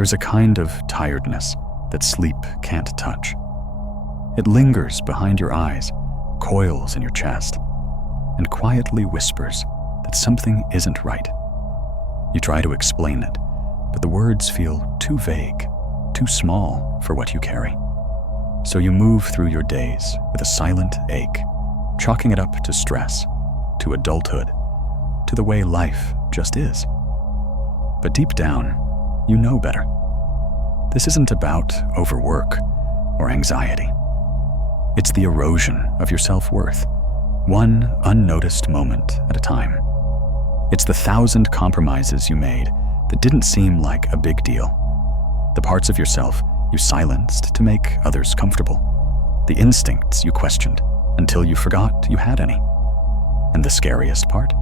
there's a kind of tiredness that sleep can't touch. It lingers behind your eyes, coils in your chest, and quietly whispers that something isn't right. You try to explain it, but the words feel too vague, too small for what you carry. So you move through your days with a silent ache, chalking it up to stress, to adulthood, to the way life just is. But deep down, you know better. This isn't about overwork or anxiety. It's the erosion of your self-worth, one unnoticed moment at a time. It's the 1,000 compromises you made that didn't seem like a big deal. The parts of yourself you silenced to make others comfortable. The instincts you questioned until you forgot you had any. And the scariest part?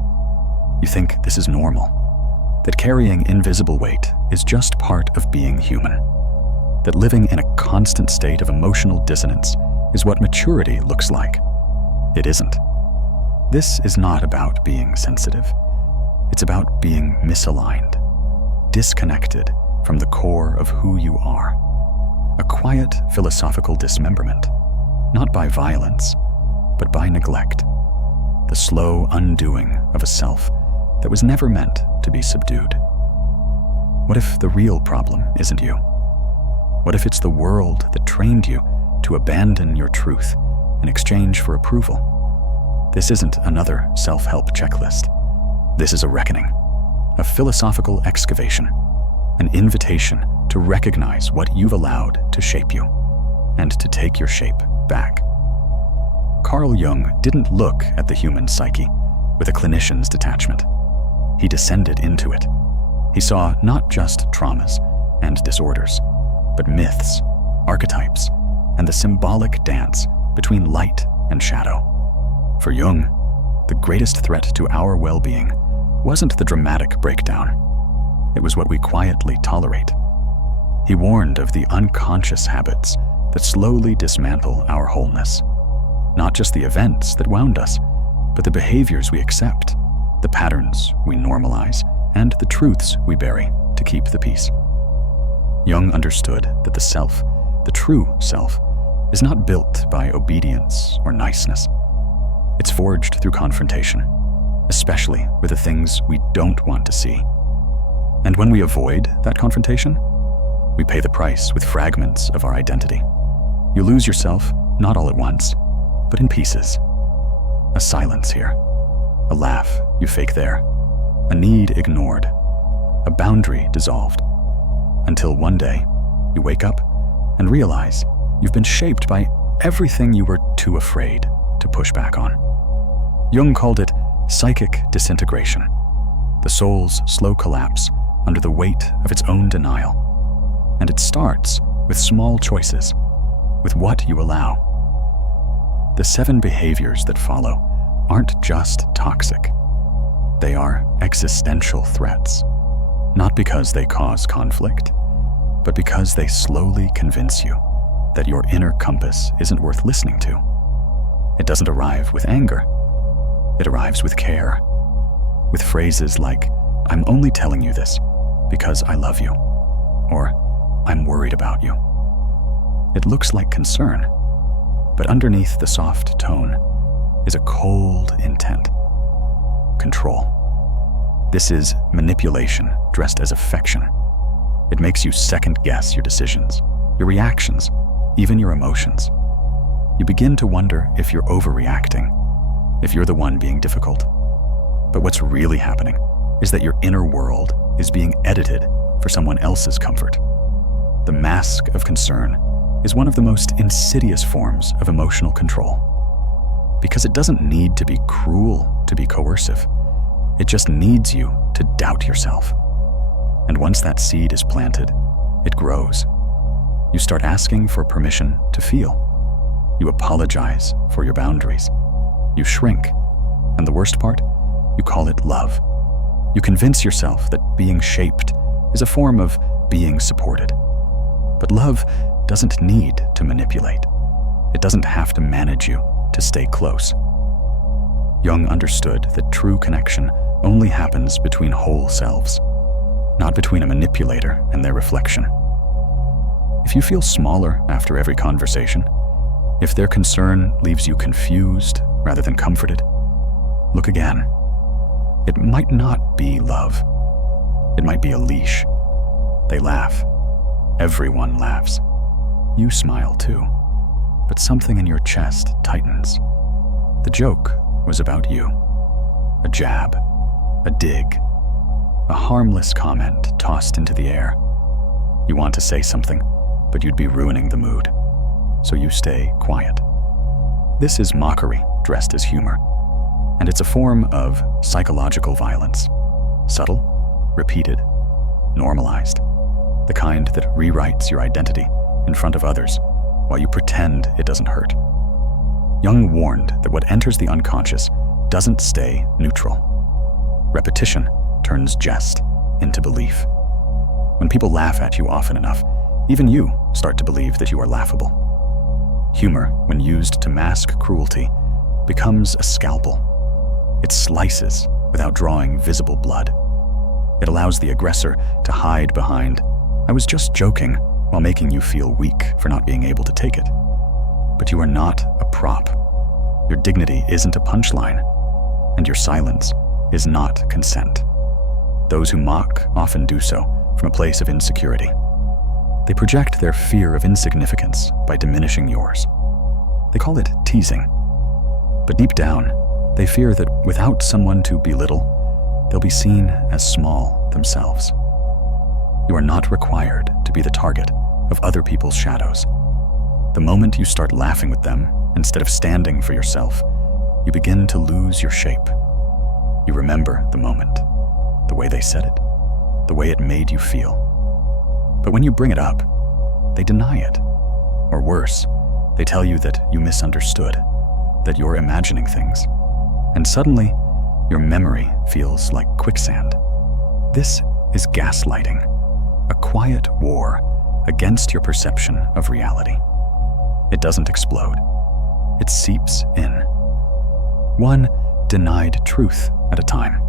You think this is normal. That carrying invisible weight is just part of being human. That living in a constant state of emotional dissonance is what maturity looks like. It isn't. This is not about being sensitive. It's about being misaligned, disconnected from the core of who you are. A quiet philosophical dismemberment, not by violence, but by neglect. The slow undoing of a self that was never meant to be subdued. What if the real problem isn't you? What if it's the world that trained you to abandon your truth in exchange for approval? This isn't another self-help checklist. This is a reckoning, a philosophical excavation, an invitation to recognize what you've allowed to shape you and to take your shape back. Carl Jung didn't look at the human psyche with a clinician's detachment. He descended into it. He saw not just traumas and disorders, but myths, archetypes, and the symbolic dance between light and shadow. For Jung, the greatest threat to our well-being wasn't the dramatic breakdown. It was what we quietly tolerate. He warned of the unconscious habits that slowly dismantle our wholeness. Not just the events that wound us, but the behaviors we accept, the patterns we normalize, and the truths we bury to keep the peace. Jung understood that the self, the true self, is not built by obedience or niceness. It's forged through confrontation, especially with the things we don't want to see. And when we avoid that confrontation, we pay the price with fragments of our identity. You lose yourself, not all at once, but in pieces. A silence here, a laugh you fake there, a need ignored, a boundary dissolved, until one day you wake up and realize you've been shaped by everything you were too afraid to push back on. Jung called it psychic disintegration, the soul's slow collapse under the weight of its own denial. And it starts with small choices, with what you allow. The 7 behaviors that follow aren't just toxic. They are existential threats, not because they cause conflict, but because they slowly convince you that your inner compass isn't worth listening to. It doesn't arrive with anger. It arrives with care, with phrases like, "I'm only telling you this because I love you," or "I'm worried about you." It looks like concern, but underneath the soft tone is a cold intent. Control. This is manipulation dressed as affection. It makes you second-guess your decisions, your reactions, even your emotions. You begin to wonder if you're overreacting, if you're the one being difficult. But what's really happening is that your inner world is being edited for someone else's comfort. The mask of concern is one of the most insidious forms of emotional control. Because it doesn't need to be cruel to be coercive. It just needs you to doubt yourself. And once that seed is planted, it grows. You start asking for permission to feel. You apologize for your boundaries. You shrink. And the worst part, you call it love. You convince yourself that being shaped is a form of being supported. But love doesn't need to manipulate. It doesn't have to manage you to stay close. Jung understood that true connection only happens between whole selves. not between a manipulator and their reflection. If you feel smaller after every conversation, if their concern leaves you confused rather than comforted, look again. It might not be love. It might be a leash. They laugh. Everyone laughs. You smile too, but something in your chest tightens. The joke was about you. A jab, a dig, a harmless comment tossed into the air. You want to say something, but you'd be ruining the mood, so you stay quiet. This is mockery dressed as humor, and it's a form of psychological violence. Subtle, repeated, normalized. The kind that rewrites your identity in front of others while you pretend it doesn't hurt. Jung warned that what enters the unconscious doesn't stay neutral. Repetition turns jest into belief. When people laugh at you often enough, even you start to believe that you are laughable. Humor, when used to mask cruelty, becomes a scalpel. It slices without drawing visible blood. It allows the aggressor to hide behind, "I was just joking," while making you feel weak for not being able to take it. But you are not a prop. Your dignity isn't a punchline, and your silence is not consent. Those who mock often do so from a place of insecurity. They project their fear of insignificance by diminishing yours. They call it teasing. But deep down, they fear that without someone to belittle, they'll be seen as small themselves. You are not required to be the target of other people's shadows. The moment you start laughing with them, instead of standing for yourself, you begin to lose your shape. You remember the moment, the way they said it, the way it made you feel. But when you bring it up, they deny it. Or worse, they tell you that you misunderstood, that you're imagining things. And suddenly, your memory feels like quicksand. This is gaslighting, a quiet war against your perception of reality. It doesn't explode. It seeps in. One denied truth at a time,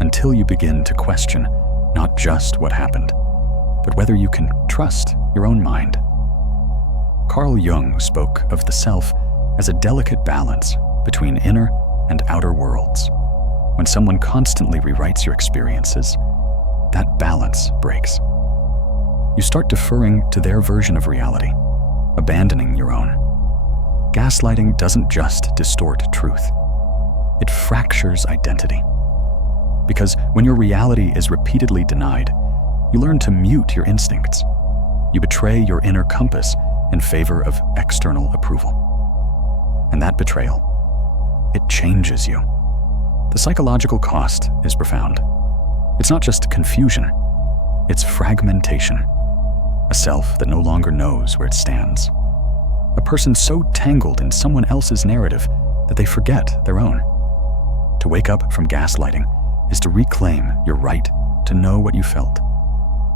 until you begin to question not just what happened, but whether you can trust your own mind. Carl Jung spoke of the self as a delicate balance between inner and outer worlds. When someone constantly rewrites your experiences, that balance breaks. You start deferring to their version of reality, abandoning your own. Gaslighting doesn't just distort truth. It fractures identity. Because when your reality is repeatedly denied, you learn to mute your instincts. You betray your inner compass in favor of external approval. And that betrayal, it changes you. The psychological cost is profound. It's not just confusion, it's fragmentation. A self that no longer knows where it stands. A person so tangled in someone else's narrative that they forget their own. To wake up from gaslighting is to reclaim your right to know what you felt,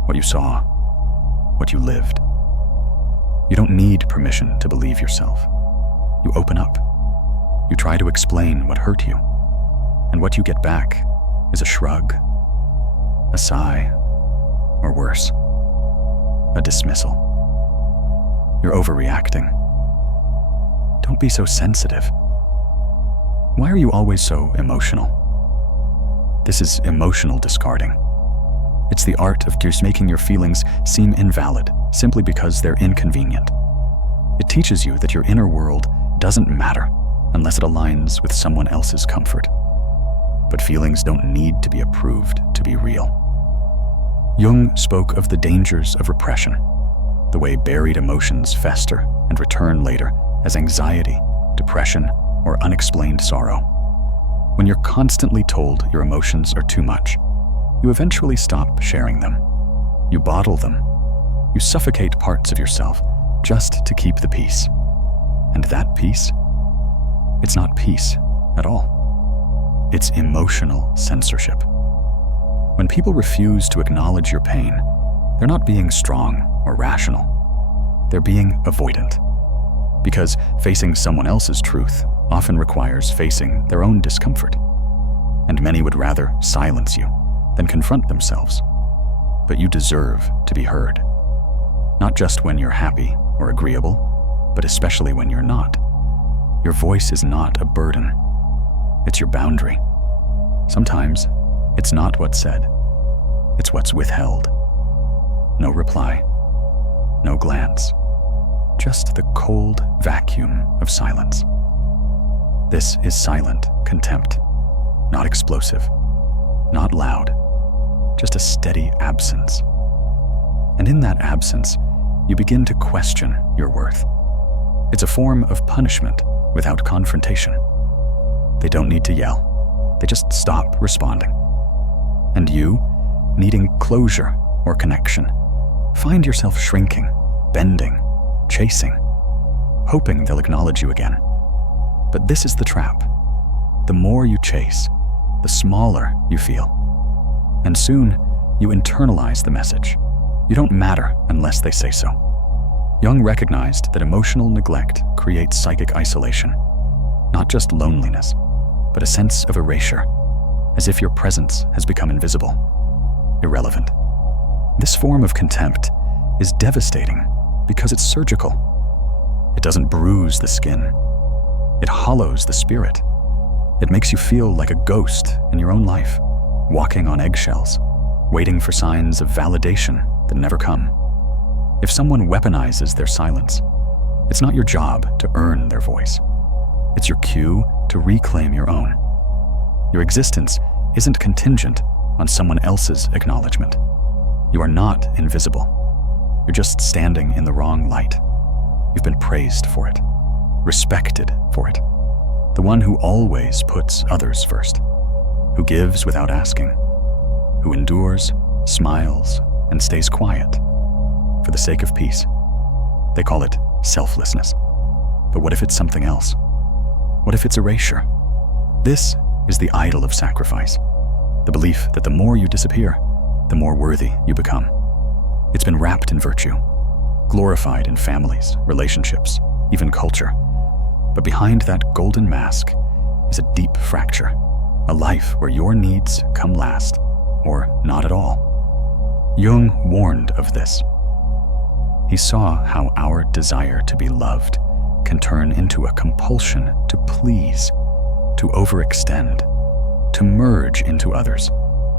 what you saw, what you lived. You don't need permission to believe yourself. You open up. You try to explain what hurt you. And what you get back is a shrug, a sigh, or worse, a dismissal. You're overreacting. Don't be so sensitive. Why are you always so emotional? This is emotional discarding. It's the art of just making your feelings seem invalid simply because they're inconvenient. It teaches you that your inner world doesn't matter unless it aligns with someone else's comfort. But feelings don't need to be approved to be real. Jung spoke of the dangers of repression, the way buried emotions fester and return later as anxiety, depression, or unexplained sorrow. When you're constantly told your emotions are too much, you eventually stop sharing them. You bottle them. You suffocate parts of yourself just to keep the peace. And that peace, it's not peace at all. It's emotional censorship. When people refuse to acknowledge your pain, they're not being strong or rational. They're being avoidant. Because facing someone else's truth often requires facing their own discomfort. And many would rather silence you than confront themselves. but you deserve to be heard. Not just when you're happy or agreeable, but especially when you're not. Your voice is not a burden. It's your boundary. Sometimes it's not what's said. It's what's withheld. No reply. No glance. Just the cold vacuum of silence. This is silent contempt. Not explosive. Not loud. Just a steady absence. And in that absence, you begin to question your worth. It's a form of punishment without confrontation. They don't need to yell. They just stop responding. And you, needing closure or connection, find yourself shrinking, bending, chasing, hoping they'll acknowledge you again. But this is the trap. The more you chase, the smaller you feel. And soon, you internalize the message. You don't matter unless they say so. Jung recognized that emotional neglect creates psychic isolation, not just loneliness, but a sense of erasure, as if your presence has become invisible, irrelevant. This form of contempt is devastating because it's surgical. It doesn't bruise the skin. It hollows the spirit. It makes you feel like a ghost in your own life, walking on eggshells, waiting for signs of validation that never come. If someone weaponizes their silence, it's not your job to earn their voice. It's your cue to reclaim your own. Your existence isn't contingent on someone else's acknowledgement. You are not invisible. You're just standing in the wrong light. You've been praised for it, respected for it. The one who always puts others first, who gives without asking, who endures, smiles, and stays quiet for the sake of peace. They call it selflessness. But what if it's something else? What if it's erasure? This is the idol of sacrifice, the belief that the more you disappear, the more worthy you become. It's been wrapped in virtue, glorified in families, relationships, even culture. But behind that golden mask is a deep fracture, a life where your needs come last, or not at all. Jung warned of this. He saw how our desire to be loved can turn into a compulsion to please, to overextend, to merge into others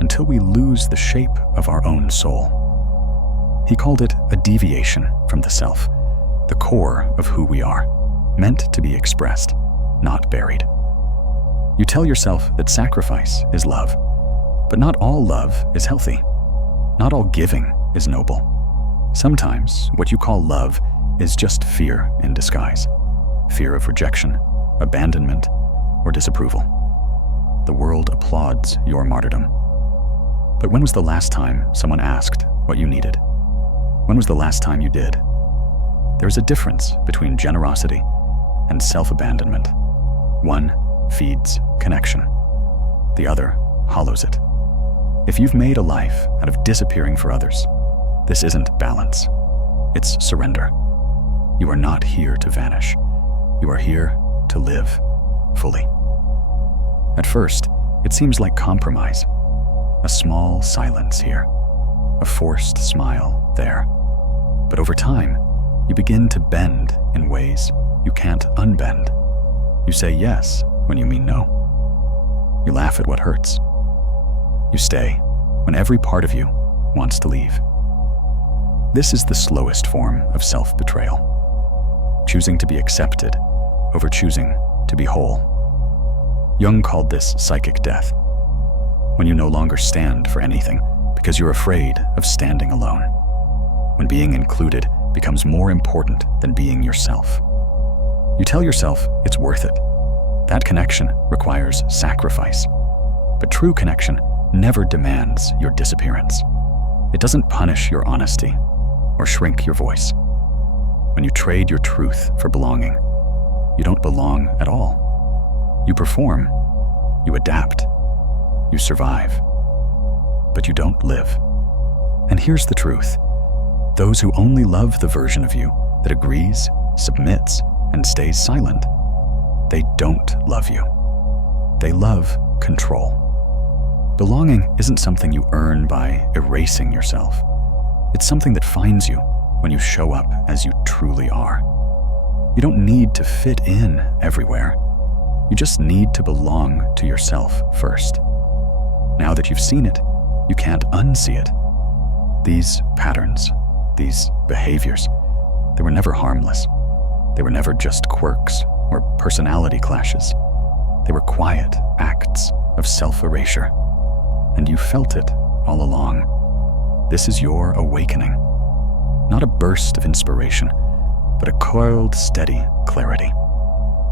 until we lose the shape of our own soul. He called it a deviation from the self, the core of who we are, meant to be expressed, not buried. You tell yourself that sacrifice is love, but not all love is healthy. Not all giving is noble. Sometimes what you call love is just fear in disguise. Fear of rejection, abandonment, or disapproval. The world applauds your martyrdom. But when was the last time someone asked what you needed? When was the last time you did? There is a difference between generosity and self-abandonment. One feeds connection. The other hollows it. If you've made a life out of disappearing for others, this isn't balance. It's surrender. You are not here to vanish. You are here to live fully. At first, it seems like compromise. A small silence here, a forced smile there. But over time, you begin to bend in ways you can't unbend. You say yes when you mean no. You laugh at what hurts. You stay when every part of you wants to leave. This is the slowest form of self-betrayal. Choosing to be accepted over choosing to be whole. Jung called this psychic death. When you no longer stand for anything because you're afraid of standing alone. When being included becomes more important than being yourself. You tell yourself it's worth it. That connection requires sacrifice. But true connection never demands your disappearance. It doesn't punish your honesty or shrink your voice. When you trade your truth for belonging, you don't belong at all. You perform, you adapt, you survive, but you don't live. And here's the truth. Those who only love the version of you that agrees, submits, and stays silent, they don't love you. They love control. Belonging isn't something you earn by erasing yourself. It's something that finds you when you show up as you truly are. You don't need to fit in everywhere. You just need to belong to yourself first. Now that you've seen it, you can't unsee it. These patterns, these behaviors, they were never harmless. They were never just quirks or personality clashes. They were quiet acts of self-erasure. And you felt it all along. This is your awakening. Not a burst of inspiration, but a coiled, steady clarity.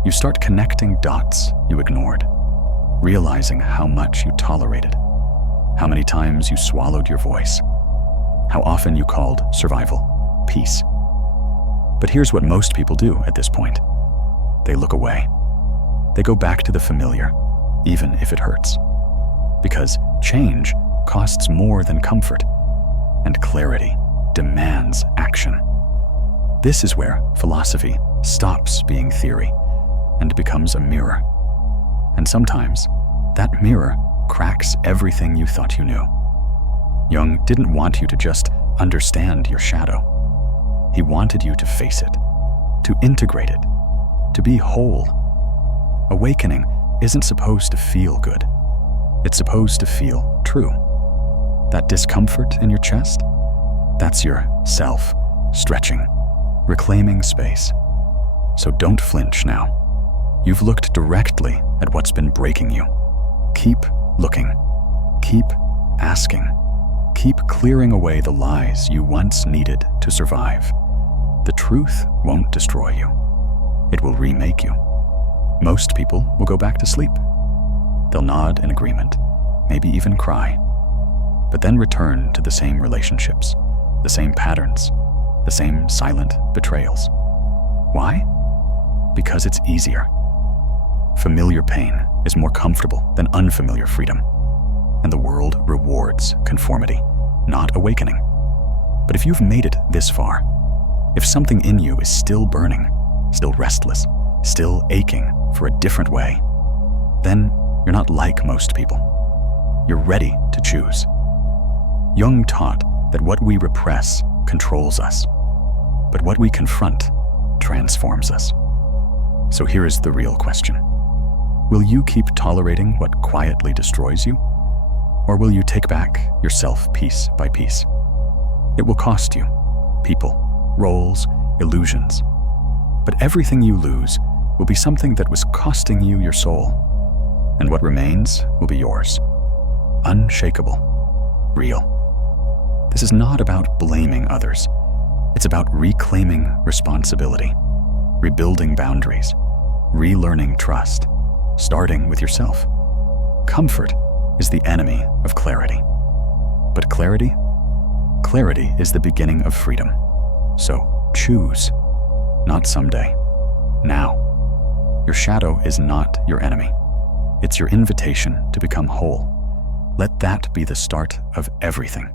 You start connecting dots you ignored, realizing how much you tolerated, how many times you swallowed your voice, how often you called survival peace. But here's what most people do at this point. They look away. They go back to the familiar, even if it hurts. Because change costs more than comfort, and clarity demands action. This is where philosophy stops being theory and becomes a mirror. And sometimes that mirror cracks everything you thought you knew. Jung didn't want you to just understand your shadow. He wanted you to face it, to integrate it, to be whole. Awakening isn't supposed to feel good. It's supposed to feel true. That discomfort in your chest, that's your self stretching, reclaiming space. So don't flinch now. You've looked directly at what's been breaking you. Keep looking. Keep asking. Keep clearing away the lies you once needed to survive. The truth won't destroy you. It will remake you. Most people will go back to sleep. They'll nod in agreement, maybe even cry, but then return to the same relationships, the same patterns, the same silent betrayals. Why? Because it's easier. Familiar pain is more comfortable than unfamiliar freedom, and the world rewards conformity, not awakening. But if you've made it this far, if something in you is still burning, still restless, still aching for a different way, then you're not like most people. You're ready to choose. Jung taught that what we repress controls us, but what we confront transforms us. So here is the real question. Will you keep tolerating what quietly destroys you? Or will you take back yourself piece by piece? It will cost you people, roles, illusions. But everything you lose will be something that was costing you your soul. And what remains will be yours. Unshakable. Real. This is not about blaming others. It's about reclaiming responsibility, rebuilding boundaries, relearning trust, starting with yourself. Comfort is the enemy of clarity. But clarity is the beginning of freedom. So choose, not someday, now. Your shadow is not your enemy. It's your invitation to become whole. Let that be the start of everything.